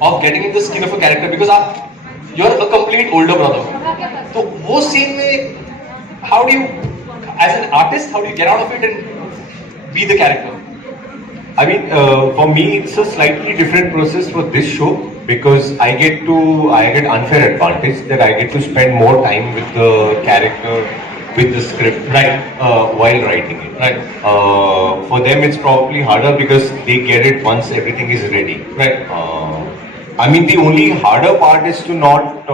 of getting in the skin of a character because you're a complete older brother. So वो scene में how do you, as an artist, how do you get out of it and be the character? I mean, for me, it's a slightly different process for this show because I get unfair advantage that I get to spend more time with the character, with the script, Right. while writing it. Right. For them, it's probably harder because they get it once everything is ready. Right. I mean, the only harder part is to not,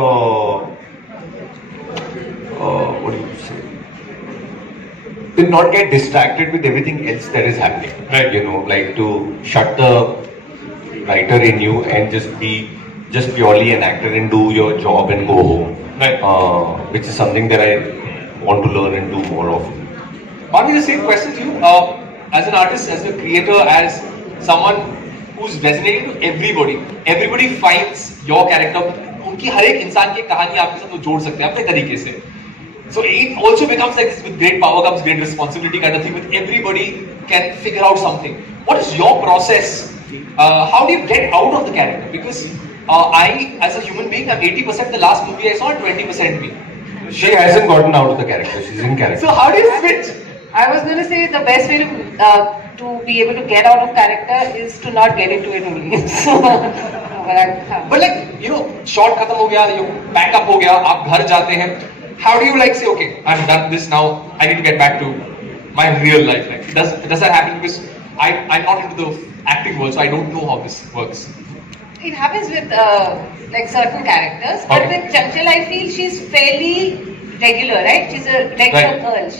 what do you say? To not get distracted with everything else that is happening. Right. You know, like to shut the writer in you and just be just purely an actor and do your job and go home. Right. Which is something that I want to learn and do more often. Bobby, the same question to you. As an artist, as a creator, as someone who's resonating to everybody, everybody finds your character. उनकी हर एक इंसान की कहानी आपके साथ वो जोड़ सकते हैं अपने तरीके से. So it also becomes like this, with great power comes great responsibility kind of thing. With everybody can figure out something. What is your process? How do you get out of the character? Because I, as a human being, I'm 80% the last movie I saw and 20% me. She hasn't gotten out of the character. She's in character. So how do you switch? I was going to say the best way to be able to get out of character is to not get into it only. But like, you know, shot खत्म हो गया, you pack up हो गया, आप घर जाते हैं. How do you like say, okay, I've done this now, I need to get back to my real life? Like, does that happen? Because I'm not into the acting world, so I don't know how this works. It happens with like certain characters, but Okay. with Chanchal, I feel she's fairly regular, right? She's a regular Right. girl.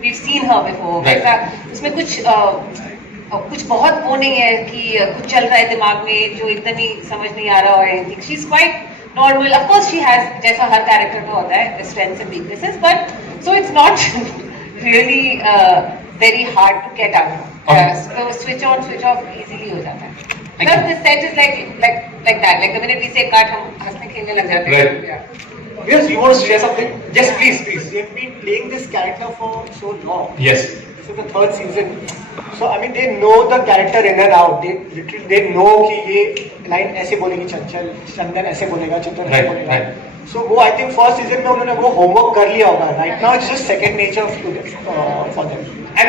We've seen her before. Right. ऐसा उसमें कुछ बहुत वो नहीं है कि कुछ चल रहा है दिमाग में जो इतनी समझ नहीं आ रहा और anything. She's quite normal. Of course, she has जैसा हर character का होता है, the strengths and weaknesses, but so it's not really very hard to get out. Okay. So switch on, switch off easily हो जाता है. Plus the set is like that. Like the minute we say cut, हम हंसने खेलने लग जाते हैं. Right. Yeah. Yes, you want to share something? Yes, please, please. They've been playing this character for so long. Yes. This is the third season. So I mean, they know the character in and out. They know कि ये line ऐसे बोलेगी चंचल, चंदन ऐसे बोलेगा, चंदन ऐसे Right, बोलेगा. right. So वो I think first season में उन्होंने वो homework कर लिया होगा. Right now it's just second nature for them. And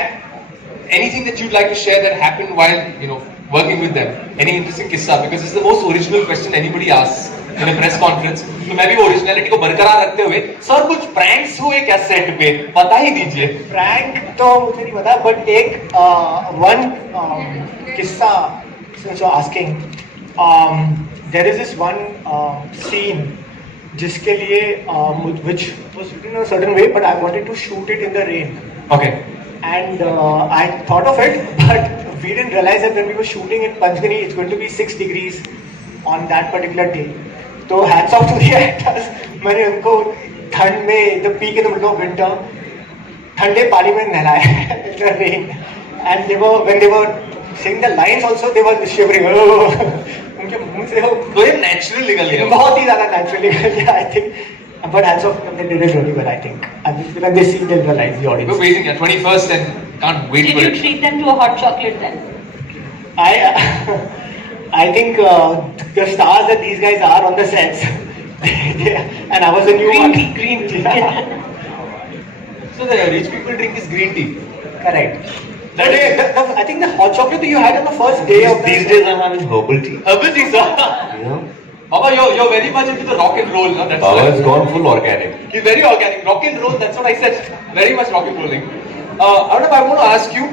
anything that you'd like to share that happened while, you know, working with them? Any interesting किस्सा? Because it's the most original question anybody asks in a press conference. तो मैं भी वो originality को बरकरार रखते हुए, sir कुछ pranks हुए क्या set पे? बता ही दीजिए. Prank तो मुझे नहीं पता, but एक one किस्सा since you're asking, there is this one scene जिसके लिए which was written in a certain way, but I wanted to shoot it in the rain. Okay. And I thought of it, but we didn't realize that when we were shooting in Panchgani, it's going to be 6 degrees on that particular day. So hats off to the actors. मैंने उनको ठंड में, the peak in the middle of winter, ठंडे पानी में नहलाया in the rain. And when they were saying the lines also, they were shivering. उनके मुंह से वो तो ये natural निकल गया. बहुत ही ज़्यादा natural निकल गया, I think. But hands off, they did it really well, I think. And when they see, they'll realize the audience. We're waiting at 21st and can't wait Did for you it. treat them to a hot chocolate then? I think the stars that these guys are on the sets, and I was a new one. Green tea. So the rich people drink is green tea. Correct. But I think the hot chocolate that you had on the first day of These days I'm having herbal tea. Herbal tea, sir. You know? Baba, you're very much into the rock and roll, no? That's Power right. has gone full organic. He's very organic. Rock and roll, that's what I said. Very much rock and rolling. Arnab, I want to ask you,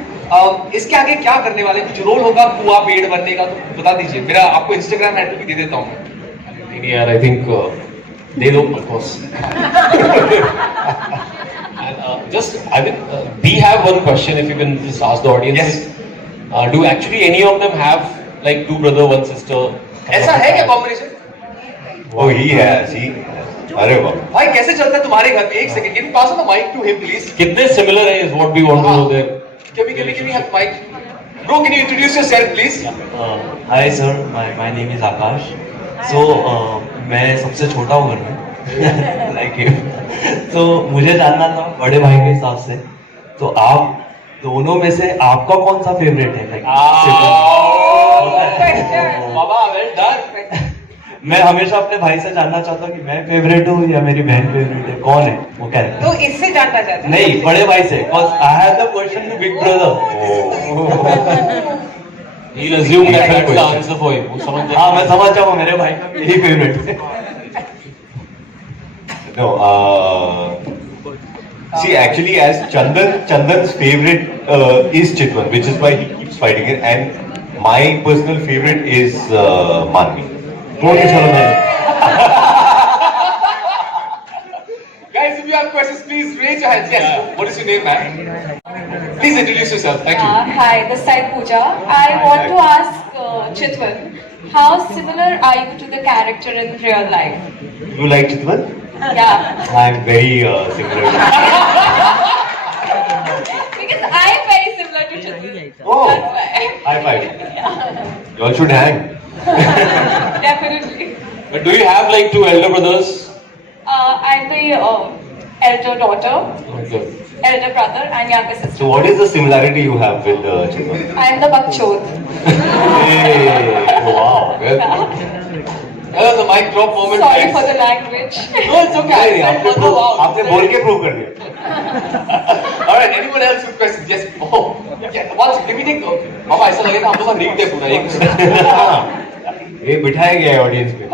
इसके आगे क्या करने वाले? कुछ role होगा कुआ पेड़ बनने का तो बता दीजिए. मेरा आपको Instagram हैंडल भी दे देता हूँ मैं. Yeah, I think they know, of course. And I mean, we have one question. If you can just ask the audience. Yes. Do actually any of them have like two brother, one sister? ऐसा है क्या combination? Oh, he has. अरे वाह. भाई कैसे चलता है तुम्हारे घर में? एक second. Can you pass on the mic to him, please? कितने similar है is what we want to know there. Can we have mic? Bro, can you introduce yourself, please? Hi sir, my name is Akash. So मैं सबसे छोटा हूँ घर में, like him. So मुझे जानना था बड़े भाई के हिसाब से, तो आप दोनों में से आपका कौन सा फेवरेट है? Like, Baba, well done. मैं हमेशा अपने भाई से जानना चाहता हूँ कि मैं फेवरेट हूँ या मेरी बहन फेवरेट है, कौन है वो कैरेक्टर? तो इससे जानना चाहते हैं? नहीं, बड़े भाई से, because I have the question to big brother. He'll assume that that's the question. answer for him. वो समझ हाँ, जाएगा। मैं समझ जाऊँ मेरे भाई का यही फेवरेट है. No, see, actually, as Chandan's favorite is Chitwan, which is why he keeps fighting it, and my personal favorite is Manvi. बहुत ही चलो भाई. Guys, if you have questions, please raise your hands. Yes. What is your name, man? Please introduce yourself. Thank you. Hi, this side Pooja. I want to ask Chitwan, how similar are you to the character in real life? You like Chitwan? Yeah, I'm very similar. because I am very similar to Chitwan. Oh, That's why. high five. You all should hang. Definitely. But do you have like two elder brothers? I'm the elder daughter, Okay. elder brother, and younger sister. So, what is the similarity you have with Chitwan? I am the bakchod. Hey, wow. Well, that was a mic drop moment. Sorry guys. for the language. No, it's okay. नहीं, I said, wow. आपने बोल के prove कर दिया. All right. Anyone else with questions? Yes. Oh, yeah. Once, let me take. Mama, ऐसा लगे ना हम लोग का read दे पूरा एक. ये बिठाया गया है ऑडियंस में.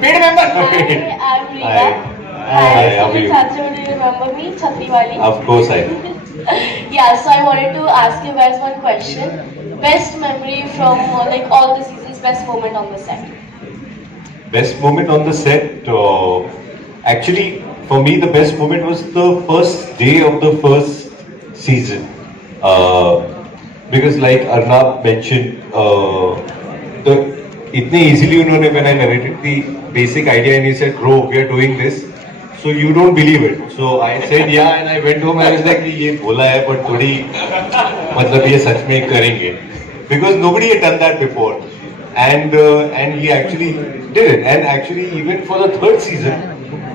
Paid member. I'm Hi. Rita. Hi, how are you? Satya, do you remember me? Chhatriwali. Of course I. Yeah, so I wanted to ask you guys one question. Best memory from like all the seasons, best moment on the set. Best moment on the set. Actually, for me, the best moment was the first day of the first season. Because, like Arnab mentioned, इतने easily उन्होंने when I narrated the basic idea and he said, "Bro, we are doing this." So you don't believe it. So I said yeah, and I went home. I was like, ये बोला है, but थोड़ी मतलब ये सच में करेंगे. Because nobody had done that before. And he actually did it. And actually, even for the third season,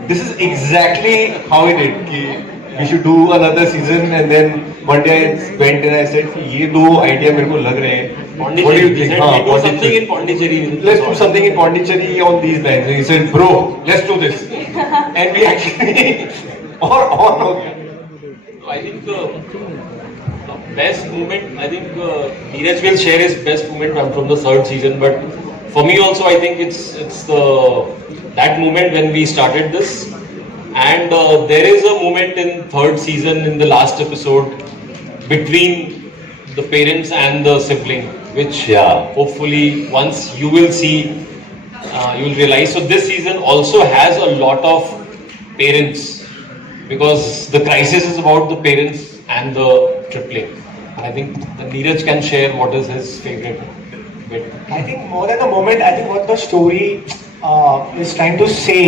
this is exactly how he did. कि we should do another season, and then one day I went and I said, कि ये दो idea मेरे को लग रहे हैं. What do you Pondicherry. He think? said, हाँ, we do something Pondicherry. in Pondicherry. Let's do something in Pondicherry on these lines. And he said, bro, let's do this. And we actually, और हो गया. I think best moment, I think Neeraj will share his best moment from the third season, but for me also I think it's that moment when we started this, and there is a moment in third season in the last episode between the parents and the sibling, which Yeah. hopefully once you will see, you will realize. So this season also has a lot of parents, because the crisis is about the parents and the tripling. I think Neeraj can share what is his favorite bit. I think more than the moment, I think what the story is trying to say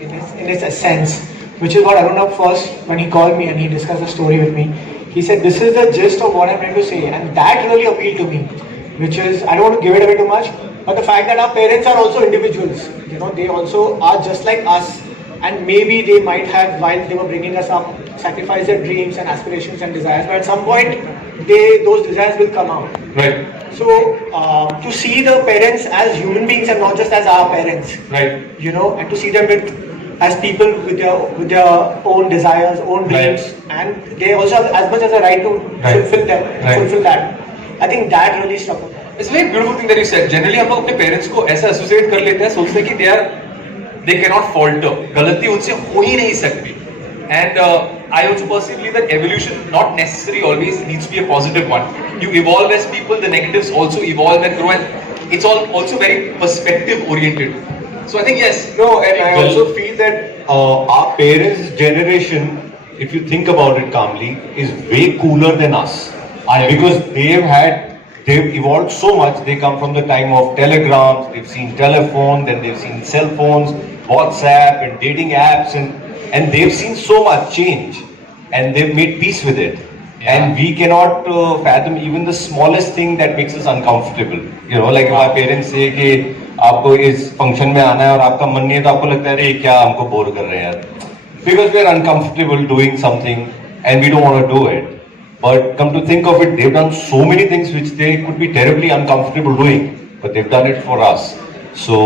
in its essence, which is what Arunabh first, when he called me and he discussed the story with me, he said, this is the gist of what I'm trying to say. And that really appealed to me, which is, I don't want to give it away too much, but the fact that our parents are also individuals. You know, they also are just like us. And maybe they might have, while they were bringing us up, sacrificed their dreams and aspirations and desires. But at some point, those desires will come out. Right. So to see the parents as human beings and not just as our parents, Right. you know, and to see them as people with their own desires, own dreams, and they also have as much as a right to Right. fulfill that. I think that really struck me. It's a very beautiful thing that you said. Generally हम लोग अपने parents को ऐसा associate कर लेते हैं, सोचते हैं कि they cannot falter. गलती उनसे हो ही नहीं सकती. And I also personally believe that evolution not necessarily always needs to be a positive one. You evolve as people, the negatives also evolve and grow, and it's all also very perspective oriented. So I think yes. No, and I also feel that our parents' generation, if you think about it calmly, is way cooler than us. Because they've evolved so much. They come from the time of telegrams, they've seen telephone, then they've seen cell phones, WhatsApp and dating apps, and they've seen so much change, and they've made peace with it. And we cannot fathom even the smallest thing that makes us uncomfortable. You know, like if our parents say कि आपको इस function में आना है और आपका मन नहीं है तो आपको लगता है अरे क्या हमको बोर कर रहे हैं यार. Because we are uncomfortable doing something and we don't want to do it. But come to think of it, they've done so many things which they could be terribly uncomfortable doing, but they've done it for us. So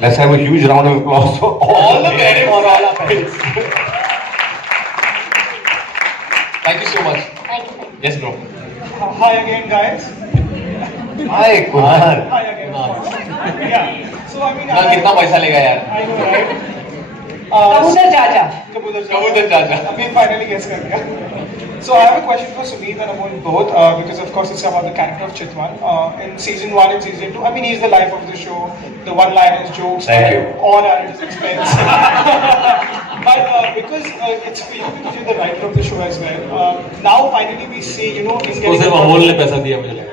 let's have a huge round of applause for All the parents. For all our parents. Thank you so much. Thank you. Yes, bro. Hi again, guys. Hi, Kunal. Hi again. Yeah. So I mean, ना कितना पैसा लेगा यार? I know, right? कबूतर चाचा कबूतर चाचा. अभी finally guess कर दिया. So I have a question for Sumeet and Amol both, because of course it's about the character of Chitwan. In season 1 and season 2, I mean he's the life of the show, the one-liners, jokes, Thank you. all at his expense. But because it's for you, because you're the writer of the show as well. Now finally we see, you know, him उसको सिर्फ अमोल ने पैसा दिया मुझे लगा.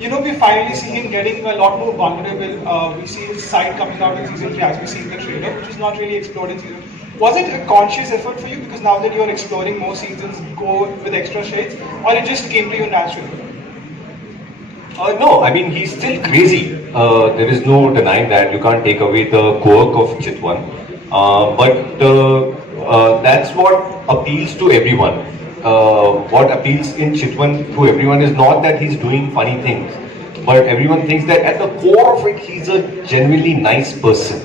you know, we finally see him getting a lot more vulnerable. We see his side coming out in season 3 as we see in the trailer, which is not really explored in season. Was it a conscious effort for you? Because now that you're exploring more seasons, go with extra shades, or it just came to you naturally? No, I mean he's still crazy. There is no denying that. You can't take away the quirk of Chitwan. But that's what appeals to everyone. What appeals in Chitwan to everyone is not that he's doing funny things, but everyone thinks that at the core of it, he's a genuinely nice person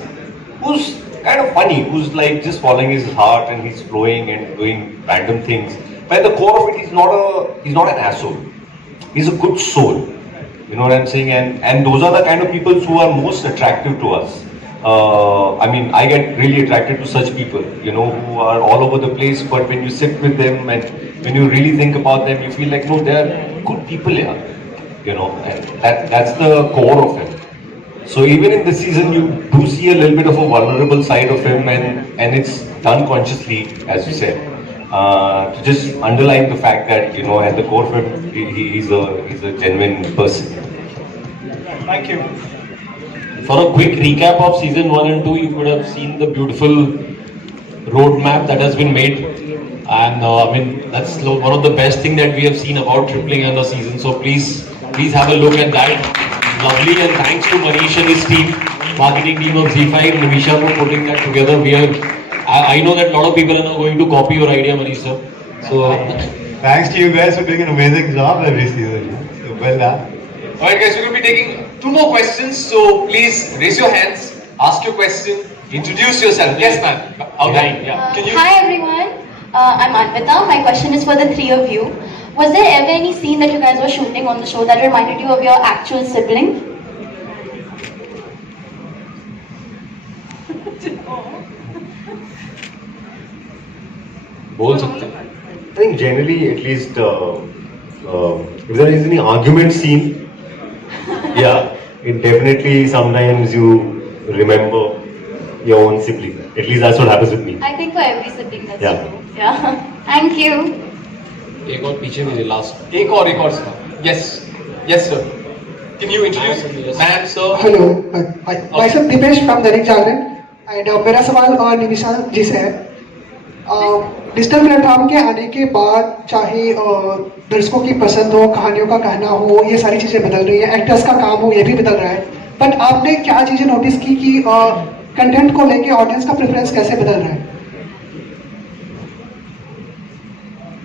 who's kind of funny, who's like just following his heart and he's flowing and doing random things. But at the core of it, he's not an asshole. He's a good soul. You know what I'm saying? And those are the kind of people who are most attractive to us. I mean, I get really attracted to such people, you know, who are all over the place, but when you sit with them and when you really think about them, you feel like, no, they are good people here, you know, and that's the core of him. So even in this season, you do see a little bit of a vulnerable side of him, and it's done consciously, as you said, to just underline the fact that, you know, at the core of him, he's a genuine person. Thank you. For a quick recap of season 1 and 2, you could have seen the beautiful roadmap that has been made, and I mean that's one of the best thing that we have seen about tripling in the season. So please have a look at that. Lovely, and thanks to Manish and his team, marketing team of ZEE5, Nimisha for putting that together. I know that a lot of people are now going to copy your idea, Manish sir. So Thanks to you guys for doing an amazing job every season. So well done. Alright guys, we're going to be taking 2 more questions, so please raise your hands, ask your question, introduce yourself. Yes ma'am, outline. Yeah. Can you? Hi everyone, I'm Anvita. My question is for the 3 of you. Was there ever any scene that you guys were shooting on the show that reminded you of your actual sibling? बोल सकते हैं. I think generally, at least, if there is any argument scene, yeah, it definitely sometimes you remember your own sibling. At least that's what happens with me. I think for every sibling that's Yeah. true. Yeah. Thank you. एक और पीछे मुझे last. एक और yes sir. Can you introduce ma'am, sir? Hello myself Dipesh from Dainik Jagran and मेरा सवाल निमिषा जी से है. डिजिटल प्लेटफॉर्म के आने के बाद चाहे दर्शकों की पसंद हो, कहानियों का कहना हो, ये सारी चीज़ें बदल रही है, एक्टर्स का काम हो, ये भी बदल रहा है. बट आपने क्या चीज़ें नोटिस की कि कंटेंट को लेके ऑडियंस का प्रेफरेंस कैसे बदल रहा है?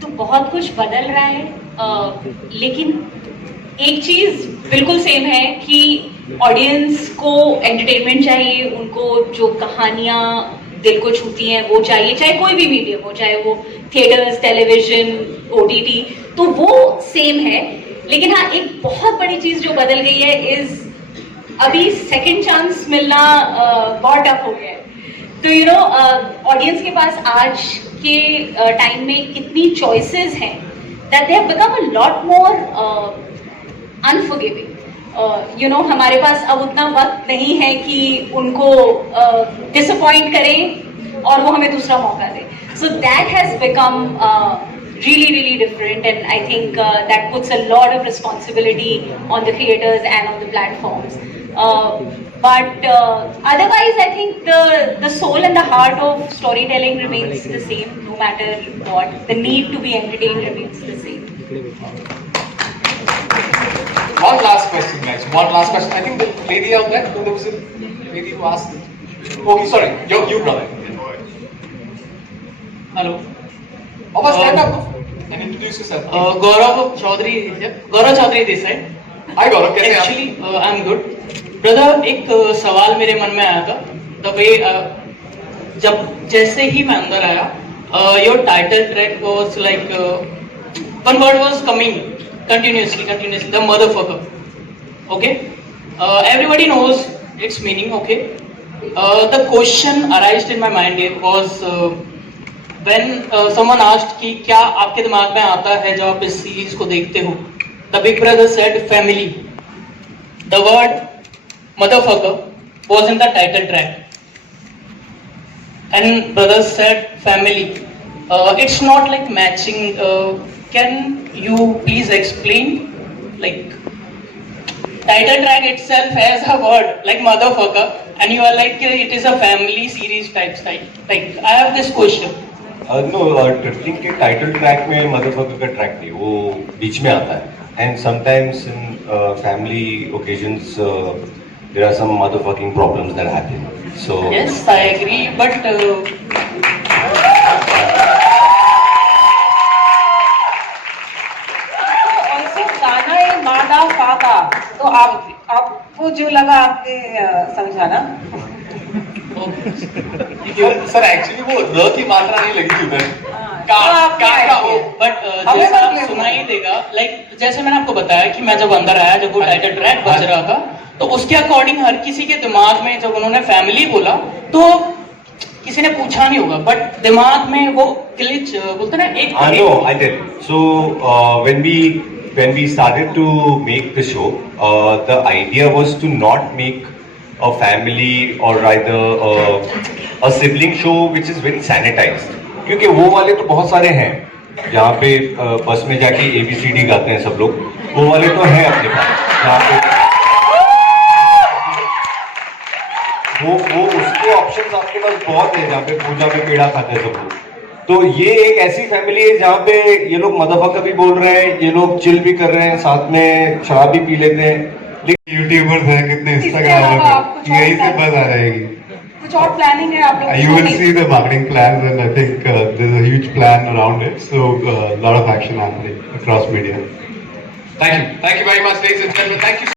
तो बहुत कुछ बदल रहा है, लेकिन एक चीज बिल्कुल सेम है कि ऑडियंस को एंटरटेनमेंट चाहिए, उनको जो कहानियां दिल को छूती हैं वो चाहिए, चाहे कोई भी मीडियम हो, चाहे वो थिएटर्स, टेलीविजन, ओटीटी, तो वो सेम है. लेकिन हाँ, एक बहुत बड़ी चीज जो बदल गई है इज अभी सेकंड चांस मिलना बहुत टफ हो गया है. तो यू नो ऑडियंस के पास आज के टाइम में इतनी चॉइसेस हैं that they have become a lot more unforgiving. You know हमारे पास अब उतना वक्त नहीं है कि उनको डिसअपॉइंट करें और वो हमें दूसरा मौका दे. So that has become really different, and I think that puts a lot of responsibility on the creators and on the platforms. But otherwise, I think the soul and the heart of storytelling remains the same, no matter what. The need to be entertained remains the same. One last question, guys. One last question. I think the lady out there, there was a lady who asked. Okay, sorry. You brother. Hello. Stand up and introduce yourself. Gaurav Chaudhary this side. Hi Gaurav, कैसे हैं आप? Actually, I'm good. Brother एक सवाल मेरे मन में आया था द वे जब जैसे ही मैं अंदर आया your title track was like one word was coming continuously the motherfucker. Okay, everybody knows its meaning. Okay, the question arised in my mind was when someone asked कि क्या आपके दिमाग में आता है जब आप इस सीरीज को देखते हो. The Big Brother said family. The word motherfucker was in the title track, and brother said family. It's not like matching. Can you please explain? Like title track itself has a word like motherfucker, and you are like it is a family series type style. Like I have this question. No, Tripling के title track में motherfucker का track नहीं, वो बीच में आता है. And sometimes in family occasions there are some motherfucking problems that happen. So Yes, I agree, but also गाना है मादा फाका, तो आपको जो लगा आपने समझा ना. सर एक्चुअली वो र की मात्रा नहीं लगी थी उधर. का हो. बट हमें जैसा मत आप लेना। सुनाई देगा लाइक जैसे मैंने आपको बताया कि मैं जब अंदर आया जब वो टाइटल ट्रैक बज रहा था तो उसके अकॉर्डिंग हर किसी के दिमाग में जब उन्होंने फैमिली बोला तो किसी ने पूछा नहीं होगा बट दिमाग में वो ग्लिच बोलते ना एक no, I did. So when we started to make the show, the idea was to not make a family or rather a sibling show which is very sanitized. क्योंकि वो वाले तो बहुत सारे हैं जहाँ पे बस में जाके ABCD गाते हैं सब लोग, वो वाले तो हैं अपने पास जहाँ पे वो उसके ऑप्शंस आपके पास बहुत है जहाँ पे पूजा में पेड़ा खाते हैं सब लोग. तो ये एक ऐसी फैमिली है जहाँ पे ये लोग मदरफकर भी बोल रहे हैं, ये लोग चिल भी कर रहे हैं, साथ में शराब भी पी लेते हैं. यूट्यूबर्स हैं कितने, इसके अलावा इंस्टाग्रामर आप कुछ और यही से plan- बस आ रहेगी. कुछ और प्लानिंग है आप लोग? You will see the marketing plans, and I think there's a huge plan around it. So a lot of action happening across media. Thank you very much, ladies and gentlemen. Thank you.